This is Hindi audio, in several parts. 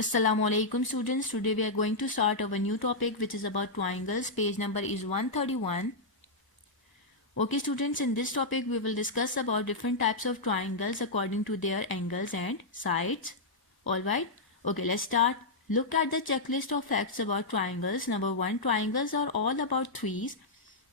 Assalamualaikum students. Today we are going to start our new topic which is about triangles. Page number is 131. Okay students, in this topic we will discuss about different types of triangles according to their angles and sides. Alright. Okay, let's start. Look at the checklist of facts about triangles. Number 1. Triangles are all about threes.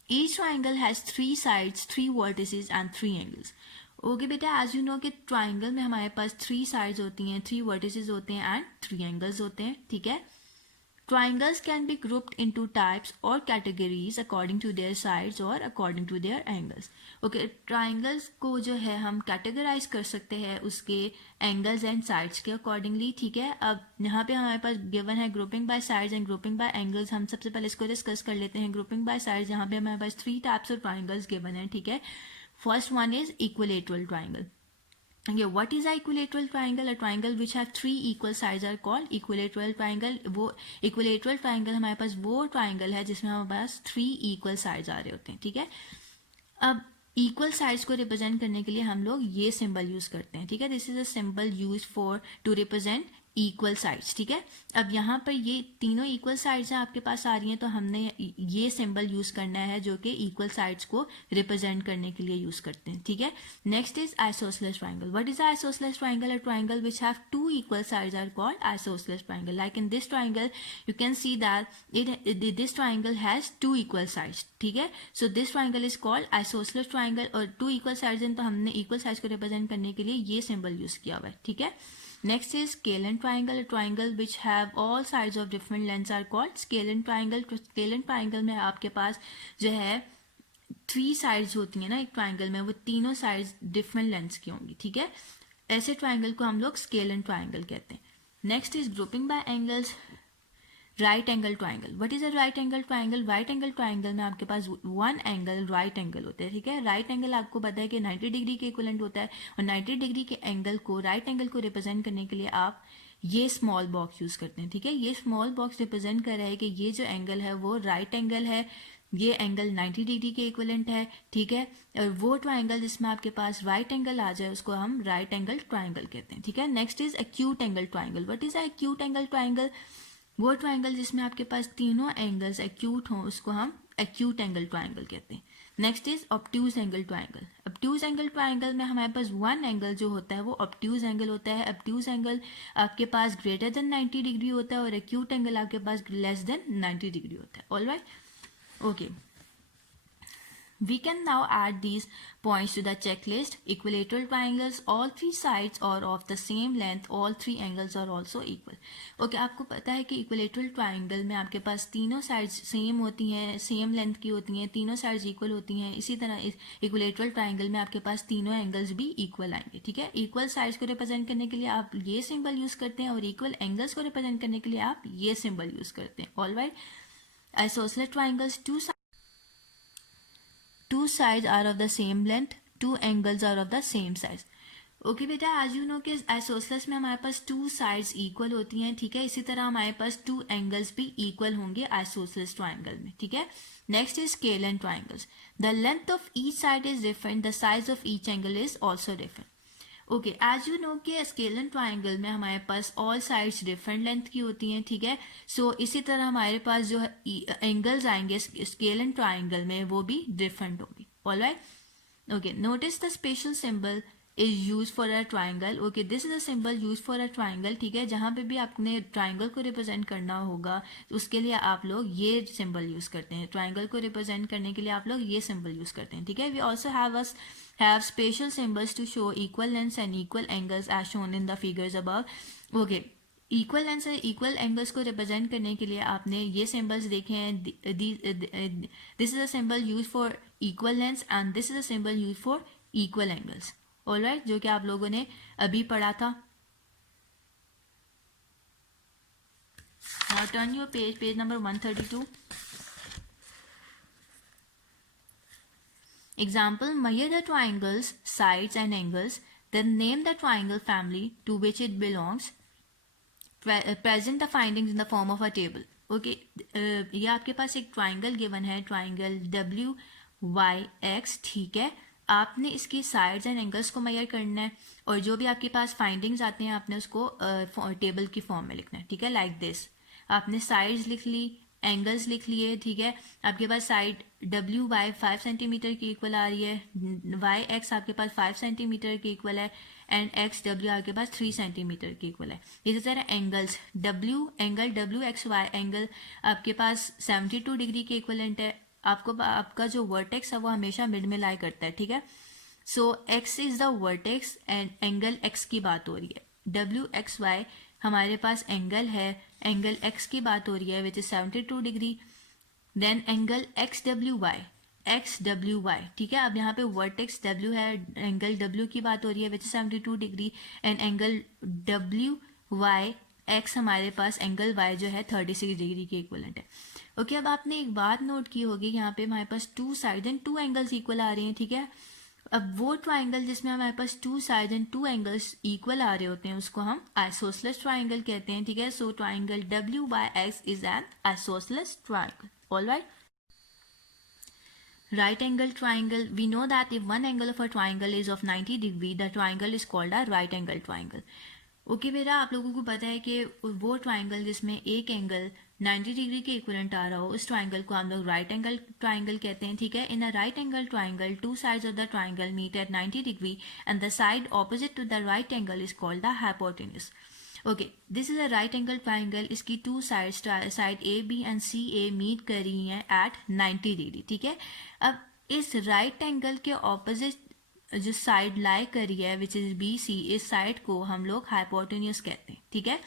Each triangle has 3 sides, 3 vertices and 3 angles. Okay बेटा, एज यू नो कि ट्राइंगल में हमारे पास 3 साइड्स होती हैं, 3 वर्टिसेस होते हैं एंड 3 एंगल्स होते हैं. ठीक है. Triangles can be grouped into types और categories according to their sides और according to their angles. Okay, triangles को जो है हम कैटेगराइज कर सकते हैं उसके एंगल्स एंड साइड्स के अकॉर्डिंगली. ठीक है. अब यहाँ पे हमारे पास गिवन है grouping by sides and grouping by angles. हम सबसे पहले इसको डिस्कस कर लेते हैं. ग्रुपिंग बाय साइड्स, यहाँ पे हमारे पास 3 टाइप्स ऑफ ट्राइंगल्स गिवन है. ठीक है. First one is equilateral triangle. Okay, what is an equilateral triangle? A triangle which have 3 equal sides are called equilateral triangle. वो equilateral triangle हमारे पास वो triangle है जिसमें हमारे पास 3 equal sides आ रहे होते हैं. ठीक है. अब equal sides को represent करने के लिए हम लोग ये symbol use करते हैं. ठीक है. This is a symbol used for to represent equal sides. ठीक है. अब यहाँ पर ये तीनों इक्वल साइड्स हैं आपके पास आ रही हैं, तो हमने ये सिंबल यूज करना है जो कि इक्वल साइड्स को रिप्रेजेंट करने के लिए यूज करते हैं. ठीक है. Next is isosceles triangle. What is isosceles triangle? A triangle which have 2 equal sides are called isosceles triangle. Like in this triangle you can see that this triangle has 2 equal sides. ठीक है. So this triangle is called isosceles triangle. और 2 इक्वल साइड्स हैं तो हमने इक्वल साइड्स को रिप्रेजेंट करने के लिए ये सिंबल यूज किया हुआ है. ठीक है. Next is scalene triangle. A triangle which have all sides of different lengths are called scalene triangle. Scalene triangle में आपके पास जो है 3 sides होती हैं ना एक triangle में, वो तीनों sides different lengths की होंगी. ठीक है. ऐसे triangle को हम लोग scalene triangle कहते हैं. Next is grouping by angles. Right angle triangle. What is a right angle triangle? Right angle triangle में आपके पास 1 एंगल राइट एंगल होता है. ठीक है. राइट एंगल आपको पता है कि 90 डिग्री के इक्विवेलेंट होता है, और 90 डिग्री के एंगल को, राइट एंगल को रिप्रेजेंट करने के लिए आप ये स्मॉल बॉक्स यूज करते हैं. ठीक है. ये स्मॉल बॉक्स रिप्रेजेंट कर रहा है कि ये जो एंगल है वो राइट एंगल है, ये एंगल 90 डिग्री के इक्विवेलेंट है. ठीक है. और वो ट्राइंगल जिसमें आपके पास राइट एंगल आ जाए उसको हम राइट एंगल ट्राइंगल कहते हैं. ठीक है. Next is acute angle triangle. What is acute angle triangle? वो ट्राइंगल जिसमें आपके पास तीनों एंगल्स एक्यूट हों उसको हम एक्यूट एंगल ट्राइंगल कहते हैं. Next is obtuse angle triangle. Obtuse angle triangle में हमारे पास 1 एंगल जो होता है वो ऑब्ट्यूज एंगल होता है. ऑब्ट्यूज एंगल आपके पास ग्रेटर देन 90 डिग्री होता है और एक्यूट एंगल आपके पास लेस देन 90 डिग्री होता है. Alright. Okay. We can now add these points to the checklist. Equilateral triangles, all 3 sides are of the same length, all 3 angles are also equal. Okay, आपको पता है कि equilateral triangle में आपके पास तीनों sides सेम होती हैं, सेम लेंथ की होती हैं, तीनों sides इक्वल होती हैं. इसी तरह इस equilateral triangle में आपके पास तीनों एंगल्स भी इक्वल आएंगे. ठीक है. इक्वल साइड्स को रिप्रेजेंट करने के लिए आप ये सिंबल यूज करते हैं और इक्वल एंगल्स को रिप्रेजेंट करने के लिए आप ये सिंबल यूज करते हैं. Alright. Isosceles triangles, two sides are of the same length, 2 angles are of the same size. Okay बेटा, एज यू नो कि आइसोसेलेस में हमारे पास 2 साइड्स इक्वल होती हैं. ठीक है. इसी तरह हमारे पास 2 एंगल्स भी इक्वल होंगे आइसोसेलेस ट्राइंगल में. ठीक है. Next is scalene triangles. The length of each side is different, the size of each angle is also different. Okay, as you know कि स्केलन ट्राइंगल में हमारे पास ऑल साइड्स डिफरेंट लेंथ की होती हैं. ठीक है. सो इसी तरह हमारे पास जो एंगल्स आएंगे स्केलन ट्राइंगल में वो भी डिफरेंट होंगी. Alright. Okay. Notice the special symbol is use for a triangle. Okay, this is a symbol use for a triangle. ठीक है. जहां पे भी आपने ट्राइंगल को रिप्रेजेंट करना होगा उसके लिए आप लोग ये सिंबल यूज करते हैं. ट्राइंगल को रिप्रेजेंट करने के लिए आप लोग ये सिंबल यूज करते हैं. ठीक है. We also have special symbols to show equal lengths and equal angles as shown in the figures above. Okay, equal length और इक्वल एंगल्स को रिप्रेजेंट करने के लिए आपने ये सिंबल्स देखे हैं. This is a symbol use for equal lengths and this is a symbol use for equal angles. Alright, जो कि आप लोगों ने अभी पढ़ा था. Now turn your page number 132. Example, measure the triangle's sides and angles, then name the triangle family to which it belongs. Present the findings in the form of a table. Okay, ये आपके पास एक ट्राइंगल गिवन है, ट्राइंगल WYX. ठीक है. आपने इसकी साइड्स एंड एंगल्स को मेजर करना है और जो भी आपके पास फाइंडिंग्स आते हैं आपने उसको टेबल की फॉर्म में लिखना है, ठीक है, लाइक दिस। आपने साइड्स लिख ली, एंगल्स लिख लिए, ठीक है। आपके पास साइड डब्ल्यू वाई 5 सेंटीमीटर की इक्वल आ रही है, वाई एक्स आपके पास 5 सेंटीमीटर की इक्वल है, एंड एक्स डब्ल्यू आपके पास 3 सेंटीमीटर की इक्वल है। इसी तरह angles angle W X Y angle आपके पास 72 डिग्री के इक्वलेंट है। आपका जो वर्टेक्स है वो हमेशा मिड में लाई करता है, ठीक है। So X is the vertex and angle X की बात हो रही है। डब्ल्यू एक्स वाई हमारे पास एंगल है, एंगल एक्स की बात हो रही है which is 72 degree. Then angle X W Y, ठीक है। अब यहाँ पे वर्टेक्स डब्ल्यू है, एंगल डब्ल्यू की बात हो रही है which is 72 degree, and angle W Y X हमारे पास एंगल वाई जो है 36 डिग्री के इक्वलेंट है। ओके, अब आपने एक बात नोट की होगी, यहाँ पे हमारे पास two side and two angles equal आ रहे हैं, ठीक है। अब वो ट्राइंगल जिसमें हमारे पास two side and two angles equal आ रहे होते हैं उसको हम आइसोसेलेस ट्राइंगल कहते हैं, ठीक है। So triangle W by X is an isosceles triangle, alright. Right angle triangle, we know that if one angle of a triangle is of 90 degree, the triangle is called a right angle triangle. Okay बेटा, आप लोगों को पता है कि वो ट्राइंगल जिसमें एक एंगल 90 डिग्री के इक्विवेलेंट आ रहा हो उस ट्राइंगल को हम लोग राइट एंगल ट्राइंगल कहते हैं, ठीक है। In a right angle triangle two sides of the triangle meet at 90 degree and the side opposite to the right angle is called the hypotenuse. Okay, this is a right angle triangle. इसकी two sides, side A B and C A meet कर रही हैं एट 90 डिग्री, ठीक है। अब इस राइट एंगल के ऑपोजिट जो साइड लाई करी है विच इज बी सी, इस साइड को हम लोग हाइपोटेन्यूज कहते हैं, ठीक है।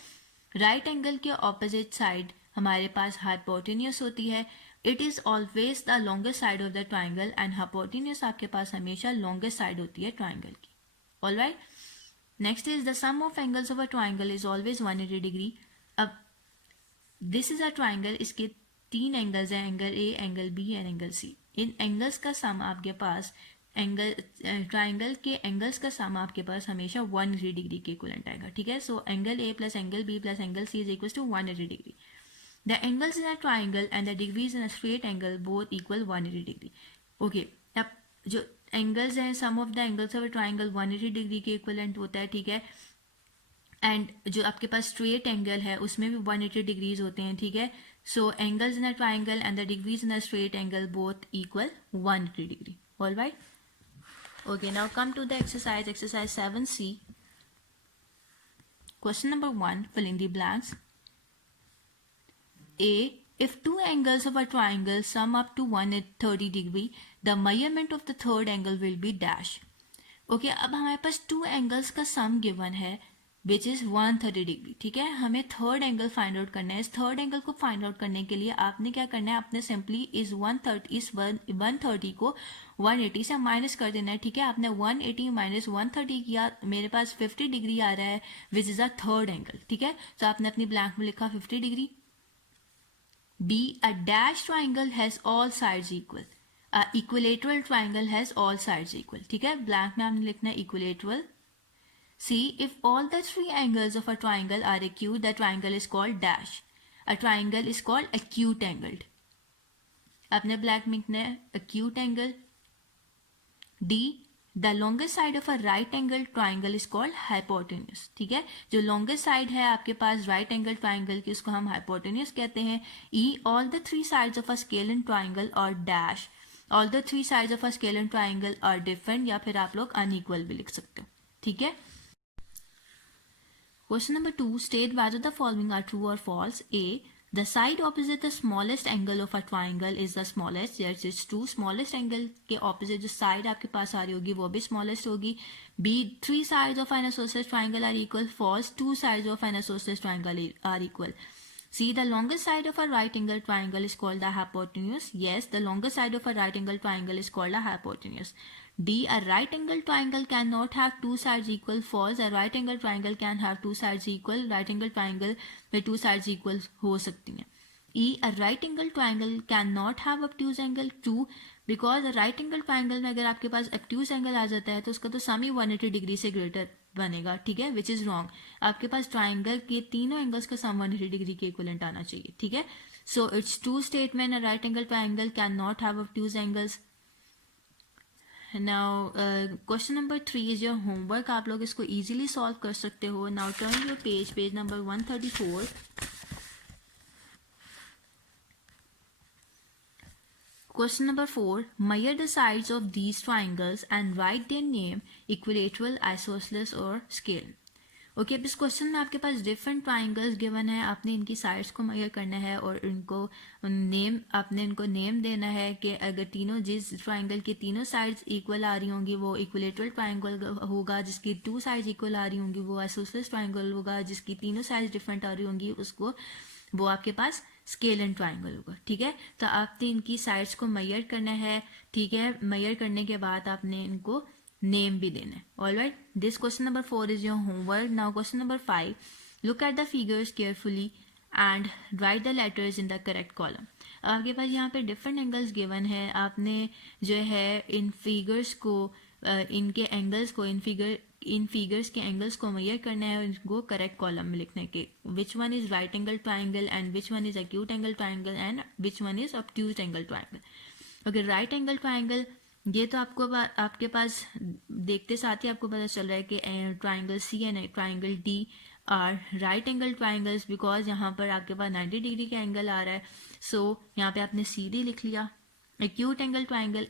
राइट एंगल के ऑपोजिट साइड हमारे पास हाइपोटेन्यूज होती है। It is always the longest side of the triangle and hypotenuse आपके पास हमेशा लॉन्गेस्ट साइड होती है ट्राइंगल की, alright. Next is the sum of angles of a triangle is always 180 degree. अब दिस इज अ ट्राइंगल, इसके तीन एंगल्स हैं, angle A, angle B and angle C. इन एंगल्स का सम आपके पास एंगल ट्राइंगल के एंगल्स का सम आपके पास हमेशा 180 डिग्री के इक्वलेंट आएगा, ठीक है। So angle A plus angle B plus angle C is equal to 180 degree. The angles in a triangle and the degrees in a straight angle both equal 180 degree. Okay, अब जो एंगल्स हैं, sum of the angles of a triangle 180 degree के इक्वलेंट होता है, ठीक है। एंड जो आपके पास स्ट्रेट एंगल है उसमें भी 180 डिग्रीज होते हैं, ठीक है। सो angles in a triangle and the degrees in a straight angle both equal 180 degree, alright. Okay, now come to the exercise 7C. Question number 1, fill in the blanks. A, if two angles of a triangle sum up to 130 degree, the measurement of the third angle will be dash. Okay, अब हमारे पास टू एंगल्स का सम गिवन है विच इज 130 डिग्री, ठीक है। हमें थर्ड एंगल फाइंड आउट करना है। इस थर्ड एंगल को फाइंड आउट करने के लिए आपने क्या करना है, आपने सिंपली इस 130 को 180 से माइनस कर देना है, ठीक है। आपने 180 माइनस 130 किया, मेरे पास 50 डिग्री आ रहा है which is a third angle, ठीक है। तो आपने अपनी ब्लैंक में लिखा 50 degree. B, a dash triangle has all sides equal. Equilateral triangle has all sides equal, ठीक है। ब्लैंक में आपने लिखना है equilateral. See, if all the three angles of a triangle are acute, the triangle is called dash. A triangle is called acute angled. आपने ब्लैक में लिखना है acute angle. D, the longest side of a right angle triangle is called hypotenuse. ठीक है, जो longest side है आपके पास right angle triangle की उसको हम hypotenuse कहते हैं. E, all the three sides of a scalene triangle are dash. All the three sides of a scalene triangle are different, या फिर आप लोग unequal भी लिख सकते हो, ठीक है। Question number 2, state whether the following are true or false. A, the side opposite the smallest angle of a triangle is the smallest. Yes, it's true. Smallest angle के opposite जो side आपके पास आ रही होगी वो भी smallest होगी. B, three sides of an isosceles triangle are equal. False. Two sides of an isosceles triangle are equal. C, the longest side of a right angle triangle is called the hypotenuse. Yes, the longest side of a right angle triangle is called a hypotenuse. D, a right angle triangle cannot have two sides equal. False. A right angle triangle can have two sides equal. Right angle triangle में two sides equal हो सकती हैं. E, a right angle triangle cannot have obtuse angle. True, because a right angle triangle में अगर आपके पास obtuse angle आ जाता है तो उसका तो सम ही 180 डिग्री से ग्रेटर बनेगा, ठीक है, विच इज रॉन्ग. आपके पास ट्राइंगल के तीनों एंगल्स का सम 180 डिग्री के इक्वलेंट आना चाहिए, ठीक है. So it's true statement, a right angle triangle can not have obtuse angles. Now question number 3 is your homework. आप लोग इसको इजीली सॉल्व कर सकते हो. Now turn your page number 134. Question number 4. Measure the sides of these triangles and write their name, equilateral, isosceles और scale. ओके, अब इस क्वेश्चन में आपके पास डिफरेंट ट्राइंगल्स गिवन है. आपने इनकी साइड्स को मेजर करना है और इनको नेम देना है कि अगर तीनों जिस ट्राइंगल की तीनों साइड्स इक्वल आ रही होंगी वो इक्विलेटरल ट्राइंगल होगा, जिसकी 2 साइड्स इक्वल आ रही होंगी वो आइसोसेलेस ट्राइंगल होगा, जिसकी तीनों साइड्स डिफरेंट आ रही होंगी उसको वो आपके पास स्केल एंड ट्राइंगल होगा. ठीक है, तो आपने इनकी साइड्स को मेजर करना है. ठीक है, मेजर करने के बाद आपने इनको नेम भी देना है. Alright, this question number 4 is your homework. Now question number 5. Look at the figures carefully and right the letters in the correct column. आपके पास यहाँ पे डिफरेंट एंगल्स गिवन है. आपने जो है इन फिगर्स को इनके एंगल्स को इन फिगर्स के एंगल्स को मेजर करना है और इनको करेक्ट कॉलम में लिखने के. Which one is right angle triangle and which one is acute angle triangle and which one is obtuse angle triangle. Okay, right angle triangle ये तो आपके पास देखते साथ ही आपको पता चल रहा है कि triangle C and triangle D are right angle triangles because यहाँ पर आपके पास 90 डिग्री का एंगल आ रहा है. सो यहाँ पे आपने सी डी लिख लिया. Acute angle triangle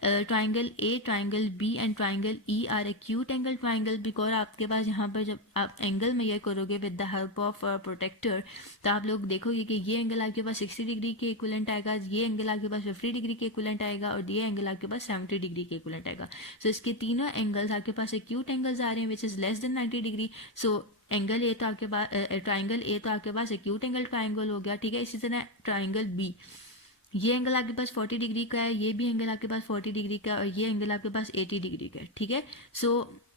A, triangle B and triangle E are acute angle triangle because आपके पास यहाँ पर जब आप एंगल मेजर करोगे with the help of protractor तो आप लोग देखोगे कि ये एंगल आपके पास 60 डिग्री के इक्विवेलेंट आएगा, ये एंगल आपके पास 50 डिग्री के इक्विवेलेंट आएगा और ये एंगल आपके पास 70 डिग्री के इक्विवेलेंट आएगा. सो इसके तीनों एंगल्स आपके पास एक्यूट एंगल्स आ रहे हैं which is less than 90 degree. So angle ए तो आपके पास ट्राइंगल ए तो आपके पास एक्यूट एंगल ट्राइंगल हो गया. ठीक है, इसी तरह ट्राइंगल बी, ये एंगल आपके पास 40 डिग्री का है, ये भी एंगल आपके पास 40 डिग्री का है और ये एंगल आपके पास 80 डिग्री का है. ठीक है, so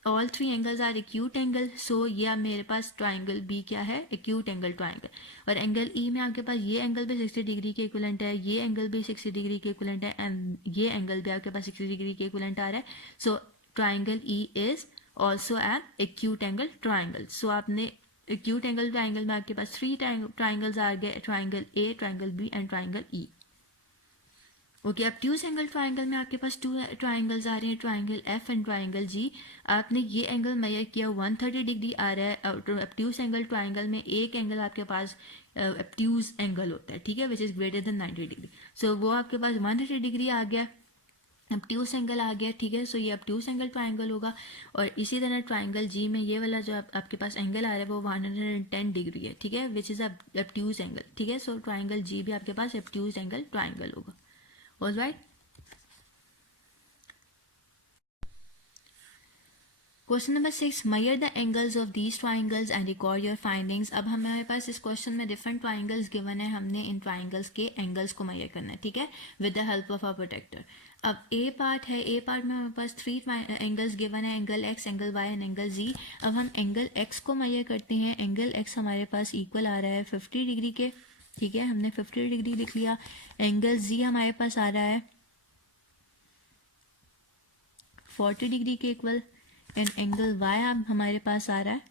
all 3 angles are acute angle. So ये अब मेरे पास ट्राइंगल बी क्या है, एक्यूट एंगल ट्राइंगल. और एंगल ई में आपके पास ये एंगल भी 60 डिग्री के इक्विवेलेंट है, ये एंगल भी 60 डिग्री के इक्विवेलेंट है एंड ये एंगल भी आपके पास 60 डिग्री के इक्विवेलेंट आ रहा है. So triangle E is also an acute angle triangle. So आपने एक्यूट एंगल ट्राइंगल में आपके पास 3 ट्राइंगल्स आ गए, triangle A, triangle B and triangle E. Okay, obtuse angle triangle में आपके पास 2 ट्राइंगल्स आ रहे हैं, triangle F and triangle G. आपने ये एंगल मेजर किया 130 डिग्री आ रहा है. ऑब्ट्यूज एंगल ट्राइंगल में एक एंगल आपके पास ऑब्ट्यूज एंगल होता है. ठीक है, which is greater than 90 degree. So वो आपके पास 130 डिग्री आ गया, ऑब्ट्यूज एंगल आ गया. ठीक है, सो ये ऑब्ट्यूज एंगल ट्राइंगल होगा. और इसी तरह ट्राइंगल जी में ये वाला जो आपके पास एंगल आ रहा है वो 110 डिग्री है. ठीक है, विच इज ऑब्ट्यूज एंगल. ठीक है, सो ट्राइंगल जी भी आपके पास ऑब्ट्यूज एंगल ट्राइंगल होगा. All right. Question number 6. Measure the angles of these triangles and record your findings. अब हमारे पास इस क्वेश्चन में डिफरेंट ट्राइंगल्स गिवन है, हमने इन ट्राइंगल्स के एंगल्स को मेजर करना है. ठीक है, with the help of a protractor. अब ए पार्ट है, ए पार्ट में हमारे पास 3 एंगल्स गिवन है, angle X, angle Y and angle Z. अब हम एंगल एक्स को मेजर करते हैं. एंगल एक्स हमारे पास इक्वल आ रहा है 50 डिग्री के. ठीक है, हमने 50 डिग्री लिख लिया. एंगल जी हमारे पास आ रहा है 40 डिग्री के इक्वल एंड एंगल वाई हमारे पास आ रहा है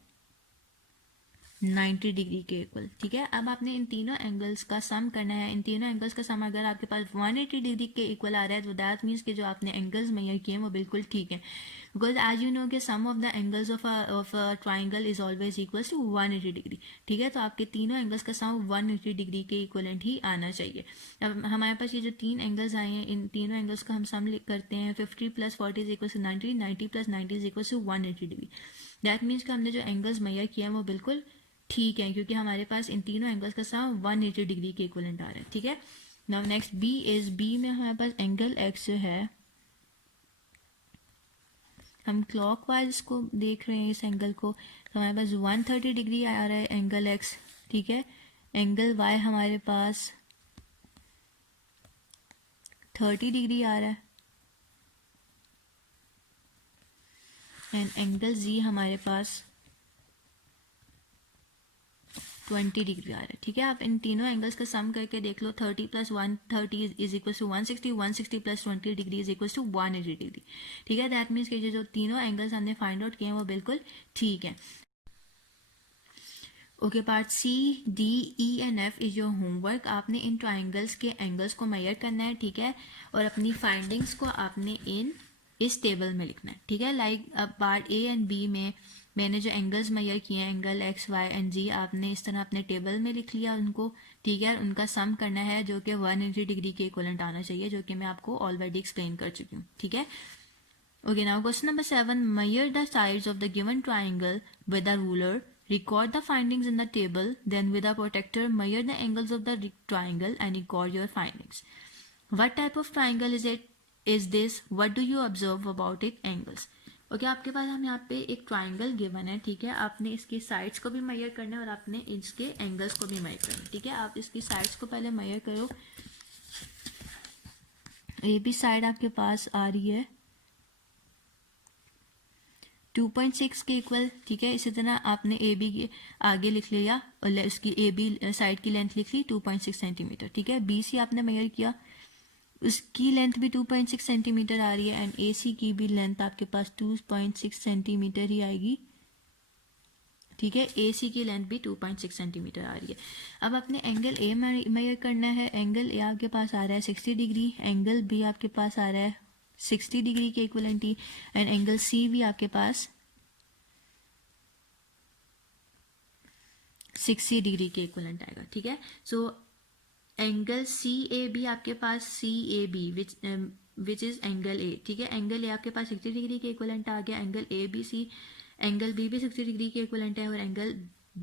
90 डिग्री के इक्वल. ठीक है, अब आपने इन तीनों एंगल्स का सम करना है. इन तीनों एंगल्स का सम अगर आपके पास 180 डिग्री के इक्वल आ रहा है तो दैट मीन्स कि जो आपने एंगल्स मेजर किए हैं वो बिल्कुल ठीक है. बिकॉज एज यू नो कि sum of the angles of triangle is always equal to 180 degree. ठीक है, तो आपके तीनों एंगल्स का सम 180 डिग्री के इक्वलेंट ही आना चाहिए. अब हमारे पास ये जो 3 एंगल्स आए हैं, इन तीनों एंगल्स का हम सम करते हैं. 50 + 40 is equal to 90, 90 + 90 is equal to 180 degree. That means कि हमने जो एंगल्स मेजर किए हैं वो बिल्कुल ठीक है, क्योंकि हमारे पास इन तीनों एंगल्स का सम 180 डिग्री के इक्विवेलेंट आ रहा है. ठीक है, now next B is, B में हमारे पास एंगल एक्स जो है, हम क्लॉकवाइज इसको देख रहे हैं इस एंगल को, तो हमारे पास 130 डिग्री आ रहा है एंगल एक्स. ठीक है, एंगल वाई हमारे पास 30 डिग्री आ रहा है एंड एंगल जी हमारे पास 20 डिग्री आ रहा है. ठीक है, आप इन तीनों एंगल्स का सम करके देख लो. 30 + 130 is equal to 160, 160 + 20 degree is equal to 180 degree. ठीक है, दैट मीन्स कि जो तीनों एंगल्स हमने फाइंड आउट किए हैं वो बिल्कुल ठीक है. Okay, part C, D, E and F is your homework. आपने इन ट्राइंगल्स के एंगल्स को मेजर करना है. ठीक है, और अपनी फाइंडिंग्स को आपने इन इस टेबल में लिखना है, ठीक है। लाइक अब पार्ट ए एंड बी में मैंने जो एंगल्स मेजर किए हैं, एंगल एक्स वाई एंड जी, आपने इस तरह अपने टेबल में लिख लिया उनको, ठीक है। उनका सम करना है जो कि 180 डिग्री के इक्वलेंट आना चाहिए, जो कि मैं आपको ऑलरेडी एक्सप्लेन कर चुकी हूँ, ठीक है। Okay, now question number 7. Measure the sides of the given triangle with a ruler. Record the findings in the table. Then with a protractor, measure the angles of the triangle and record your findings. What type of triangle is it? Is this? What do you observe about it? Angles. Okay आपके पास हम यहाँ पे एक ट्राइंगल गिवन है, ठीक है। आपने इसकी साइड्स को भी मेजर करना है और आपने इसके एंगल्स को भी मेजर करना है, ठीक है। आप इसकी साइड्स को पहले मेजर करो। ए बी साइड आपके पास आ रही है 2.6 के इक्वल, ठीक है। इसी तरह आपने ए बी के आगे लिख लिया और उसकी ए बी साइड की लेंथ लिख ली 2.6 सेंटीमीटर, ठीक है। बी सी आपने मेजर किया, उसकी लेंथ भी 2.6 सेंटीमीटर आ रही है एंड ए सी की भी लेंथ आपके पास 2.6 सेंटीमीटर ही आएगी, ठीक है। ए सी की लेंथ भी 2.6 सेंटीमीटर आ रही है। अब आपने एंगल ए मेजर करना है। एंगल ए आपके पास आ रहा है 60 डिग्री, एंगल बी आपके पास आ रहा है 60 डिग्री के इक्वलेंट ही, एंड एंगल सी भी आपके पास 60 डिग्री के इक्वलेंट आएगा, ठीक है। So angle C A B आपके पास C A B which is angle A, ठीक है। एंगल ए आपके पास 60 डिग्री के इक्वलेंट आ गया। Angle A B C, angle B भी 60 डिग्री के इक्वलेंट है और angle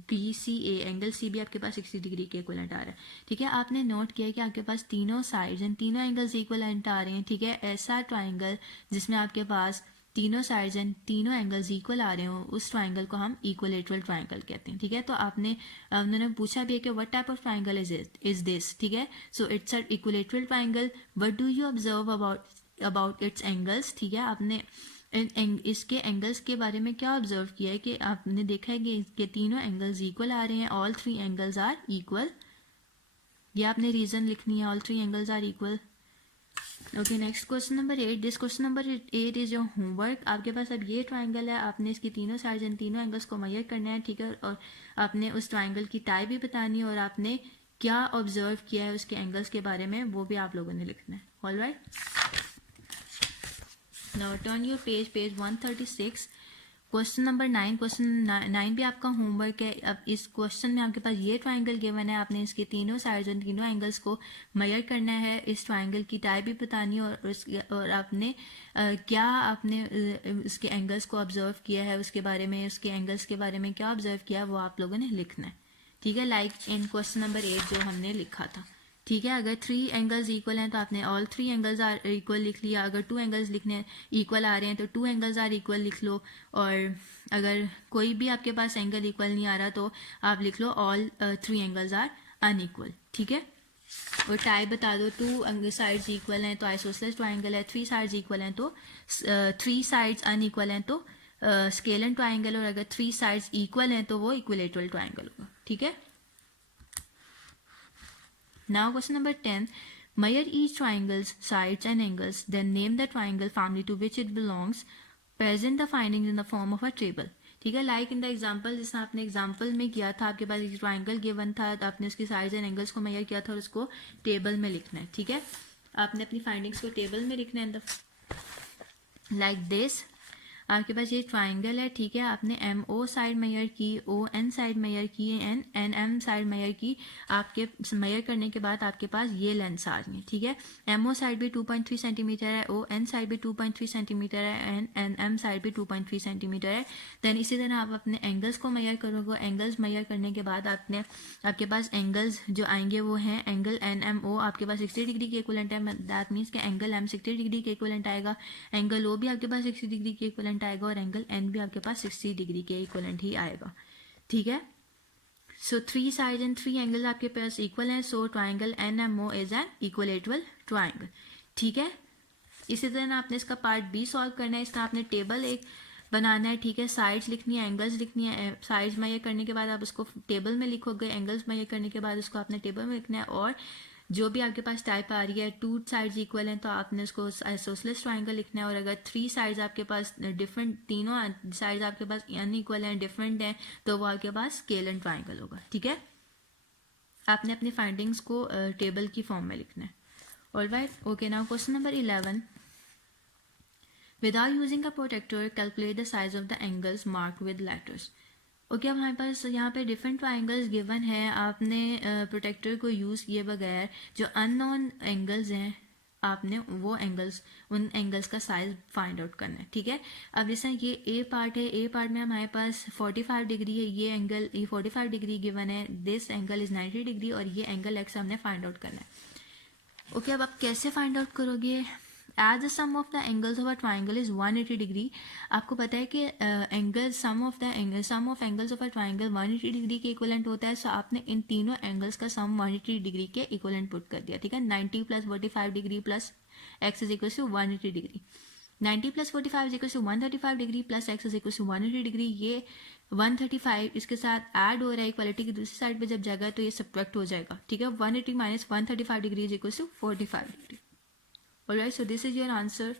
B C A, angle C भी आपके पास 60 डिग्री के इक्वलेंट आ रहा है, ठीक है। आपने नोट किया कि आपके पास तीनों साइड्स एंड तीनों एंगल्स इक्वलेंट आ रहे हैं, ठीक है। ऐसा ट्राइंगल जिसमें आपके पास तीनों साइड्स एंड तीनों एंगल्स इक्वल आ रहे हो, उस ट्राइंगल को हम इक्वलेटरल ट्राइंगल कहते हैं, ठीक है। तो आपने उन्होंने पूछा भी है कि what type of triangle is this, ठीक है। So it's a equilateral triangle. What do you observe about it's angles, ठीक है। आपने इसके एंगल्स के बारे में क्या ऑब्जर्व किया है कि आपने देखा है कि इसके तीनों एंगल्स इक्वल आ रहे हैं, all three angles are equal. ये आपने रीजन लिखनी है, all three angles are equal. Okay, next question number 8। This question number 8 is your homework. आपके पास अब ये ट्राइंगल है, आपने इसकी तीनों साइड्स एंड तीनों एंगल्स को मेजर करना है, ठीक है। और आपने उस ट्राइंगल की टाइप भी बतानी है और आपने क्या ऑब्जर्व किया है उसके एंगल्स के बारे में, वो भी आप लोगों ने लिखना है। Alright, now turn your page 136। Question number 9। Question 9 भी आपका होमवर्क है। अब इस क्वेश्चन में आपके पास ये ट्राइंगल गिवन है, आपने इसके तीनों साइड्स और तीनों एंगल्स को मेजर करना है, इस ट्राइंगल की टाइप भी बतानी है और आपने क्या आपने इसके एंगल्स को ऑब्जर्व किया है उसके बारे में, उसके एंगल्स के बारे में क्या ऑब्जर्व किया है वो आप लोगों ने लिखना है, ठीक है। लाइक इन क्वेश्चन नंबर 8 जो हमने लिखा था, ठीक है। अगर 3 एंगल्स इक्वल हैं तो आपने ऑल 3 एंगल्स आर इक्वल लिख लिया। अगर 2 एंगल्स लिखने इक्वल आ रहे हैं तो 2 एंगल्स आर इक्वल लिख लो। और अगर कोई भी आपके पास एंगल इक्वल नहीं आ रहा तो आप लिख लो ऑल 3 एंगल्स आर अनइक्वल, ठीक है। और टाइप बता दो, 2 साइड्स इक्वल हैं तो आइसोसेलेस ट्राइंगल है, 3 साइड्स इक्वल हैं तो 3 साइड्स अनइक्वल हैं तो स्केलन ट्राइंगल, और अगर 3 साइड्स इक्वल हैं तो वो इक्विलेटरल ट्राइंगल होगा, ठीक है। Now question number 10. Measure each triangle's sides and angles, then name the triangle family to which it belongs. Present the findings in the form of a table. ठीक है, लाइक इन द एग्जाम्पल, जिसने आपने एग्जाम्पल में किया था, आपके पास एक ट्राइंगल गिवन था तो आपने उसके साइड्स एंड एंगल्स को मेजर किया था और उसको टेबल में लिखना है, ठीक है। आपने अपनी फाइंडिंग्स को टेबल में लिखना है लाइक दिस। आपके पास ये ट्राइंगल है, ठीक है। आपने एम ओ साइड मेजर की, ओ एन साइड मेजर की, एन एम साइड मेजर की। आपके मेजर करने के बाद आपके पास ये लेंथ्स आ रही हैं, ठीक है। एम ओ साइड भी 2.3 सेंटीमीटर है, ओ एन साइड भी 2.3 सेंटीमीटर है, एन एम साइड भी 2.3 सेंटीमीटर है। देन इसी तरह आप अपने एंगल्स को मेजर करोगे। एंगल्स मेजर करने के बाद आपके पास एंगल्स जो आएंगे वो हैं एंगल एन एम ओ आपके पास 60 डिग्री के इक्वलेंट है, दैट मीन्स कि एंगल एम 60 डिग्री के इक्वलेंट आएगा, एंगल ओ भी आपके पास 60 डिग्री के इक्वलेंट आएगा और एंगल एन भी आपके पास 60 डिग्री के इक्वलेंट ही आएगा, ठीक है। सो 3 साइड एंड 3 एंगल आपके पास इक्वल हैं, so triangle N M O is an equilateral triangle, ठीक है। इसी तरह आपने इसका पार्ट बी सॉल्व करना है। इसका आपने टेबल एक बनाना है, ठीक है। साइड्स लिखनी है, एंगल्स लिखनी है। साइड्स मेजर करने के बाद आप उसको टेबल में लिखोगे, एंगल्स मेजर करने के बाद उसको आपने टेबल में लिखना है। और जो भी आपके पास टाइप आ रही है, 2 साइड्स इक्वल हैं तो आपने उसको आइसोसेलेस ट्राइंगल लिखना है। और अगर 3 साइड्स आपके पास डिफरेंट, तीनों साइड्स आपके पास अनइक्वल हैं, डिफरेंट हैं, तो वो आपके पास स्केलन ट्राइंगल होगा, ठीक है। आपने अपनी फाइंडिंग्स को टेबल की फॉर्म में लिखना है। Alright, okay. Now question number 11। Without using a protractor, calculate the size of the angles marked with letters. Okay, अब हमारे पास यहाँ पे डिफरेंट ट्राइंगल्स गिवन है. आपने प्रोटेक्टर को यूज़ किए बगैर जो अननोन एंगल्स हैं आपने वो एंगल्स उन एंगल्स का साइज फाइंड आउट करना है. ठीक है, अब जैसे ये ए पार्ट है, ए पार्ट में हमारे पास 45 डिग्री है, ये एंगल ये 45 डिग्री गिवन है, दिस एंगल इज 90 डिग्री और ये एंगल एक्स हमने फाइंड आउट करना है. ओके, अब आप कैसे फाइंड आउट करोगे? As the sum of the angles of a triangle is 180 degree. आपको पता है कि angle sum of angles of a triangle 180 degree के इक्वलेंट होता है. सो आपने इन तीनों एंगल्स का सम 180 डिग्री के इक्वलेंट पुट कर दिया. ठीक है, 90 plus 45 degree plus X is equal to 180 degree. 90 plus 45 is equal to 135 degree plus X is equal to 180 degree. ये 135 इसके साथ ऐड हो रहा है, इक्वालिटी की दूसरी साइड पे जब जाएगा तो ये सब्ट्रैक्ट हो जाएगा. ठीक है, 180 minus 135 degree is equal to 45 degree. Alright, so this is your answer.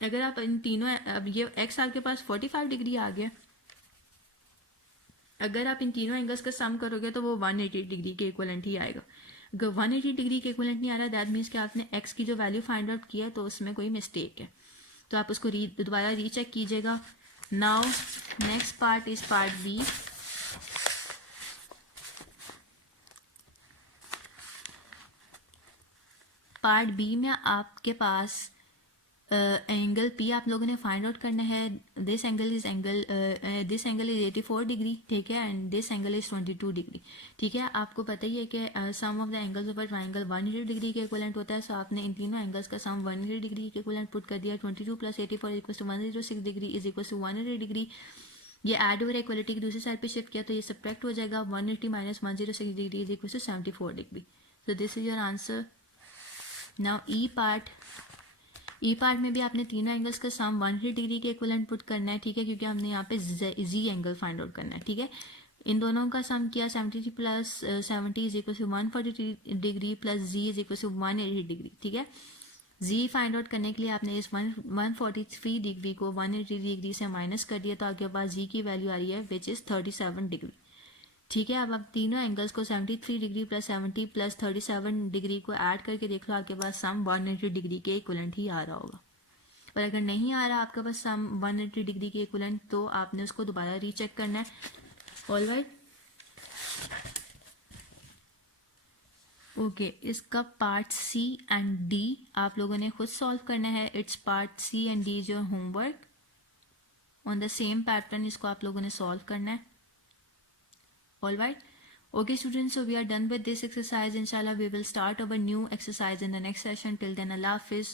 अगर आप इन तीनों, अब ये एक्स आपके पास 45 डिग्री आ गया, अगर आप इन तीनों एंगल्स का सम करोगे तो वो 180 डिग्री के इक्वलेंट ही आएगा. अगर 180 डिग्री के इक्वलेंट नहीं आ रहा, दैट मीन्स कि आपने एक्स की जो वैल्यू फाइंड आउट किया है तो उसमें कोई मिस्टेक है, तो आप उसको दोबारा रीचेक कीजिएगा. Now next part is part B. Part B में आपके पास एंगल पी आप लोगों ने फाइंड आउट करना है. This angle is 84 degree. ठीक है, and this angle is 22 degree. ठीक है, आपको पता ही है कि sum of the angles of a triangle 180 degree के इक्वलेंट होता है. सो आपने इन तीनों एंगल्स का सम 180 डिग्री के इक्वलेंट पुट कर दिया. 22 plus 84 equal to 106 degree is equal to 180 degree. ये ऐड ओवर इक्वलिटी की दूसरी साइड पे शिफ्ट किया तो ये सब्ट्रैक्ट हो जाएगा. 180 minus 106 degree is equal to 74 degree. So this is your answer. Now E part में भी आपने तीनों एंगल्स का सम 180 डिग्री के इक्वलेंट पुट करना है. ठीक है, क्योंकि हमने यहाँ पे जी एंगल फाइंड आउट करना है. ठीक है, इन दोनों का सम किया 73 plus 70 is equal to 140 degree plus G is equal to 180 degree. ठीक है, जी फाइंड आउट करने के लिए आपने इस 143 डिग्री को 180 डिग्री से माइनस कर दिया तो आपके पास जी की वैल्यू आ रही है विच इज़ 37 डिग्री. ठीक है, अब आप तीनों एंगल्स को 73 डिग्री प्लस 70 प्लस 37 डिग्री को ऐड करके देख लो, आपके पास सम 180 डिग्री के इक्वलेंट ही आ रहा होगा. और अगर नहीं आ रहा आपके पास सम 180 डिग्री के इक्वलेंट तो आपने उसको दोबारा रीचेक करना है. ऑलराइट, ओके, इसका पार्ट सी एंड डी आप लोगों ने खुद सॉल्व करना है. It's part C and D is your homework on the same pattern. इसको आप लोगों ने सॉल्व करना है. All right. Okay, students, so we are done with this exercise. Inshallah, we will start our new exercise in the next session. Till then, Allah Hafiz.